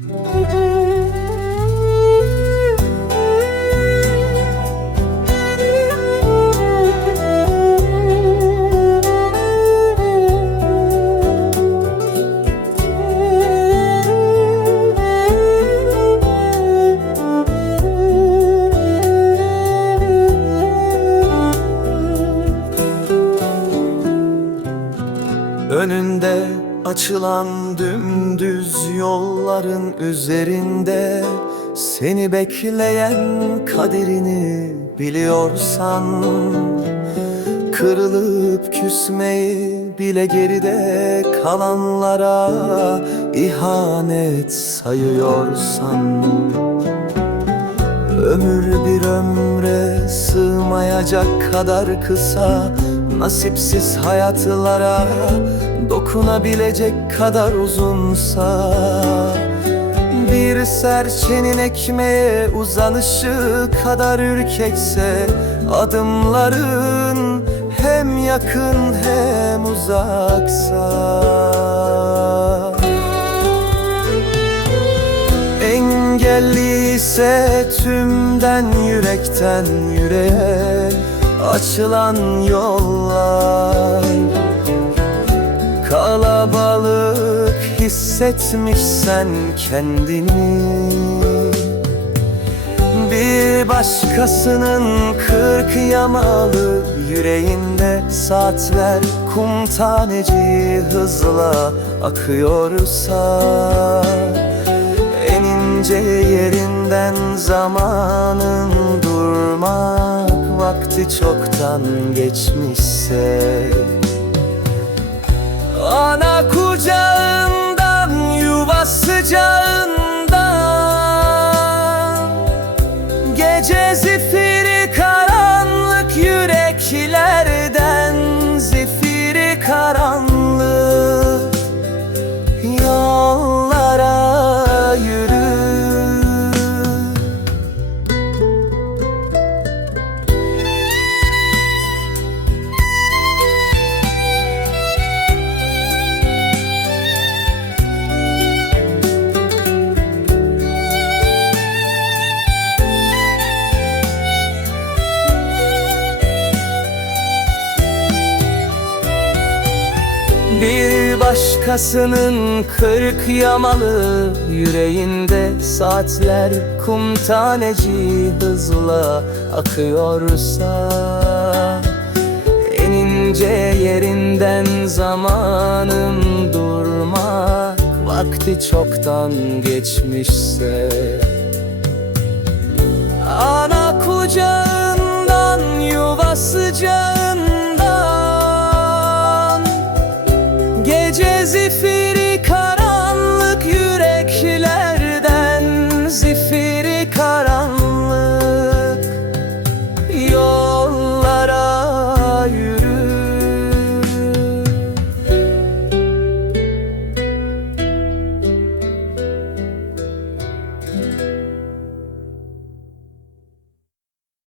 Mm-hmm. Açılan dümdüz yolların üzerinde Seni bekleyen kaderini biliyorsan Kırılıp küsmeyi bile geride kalanlara ihanet sayıyorsan Ömür bir ömre sığmayacak kadar kısa Nasipsiz hayatlara dokunabilecek kadar uzunsa Bir serçenin ekmeğe uzanışı kadar ürkekse Adımların hem yakın hem uzaksa. Engelli ise tümden yürekten yüreğe açılan yollar. Kalabalık hissetmişsen kendini. Bir başkasının kırk yamalı yüreğinde saatler kum taneci hızla akıyorsa En ince yerinden vakti çoktan geçmişse Bir başkasının kırk yamalı yüreğinde saatler kum taneci hızla akıyorsa En ince yerinden zamanın durmak vakti çoktan geçmişse. Ana kucağından yuva sıcağından as if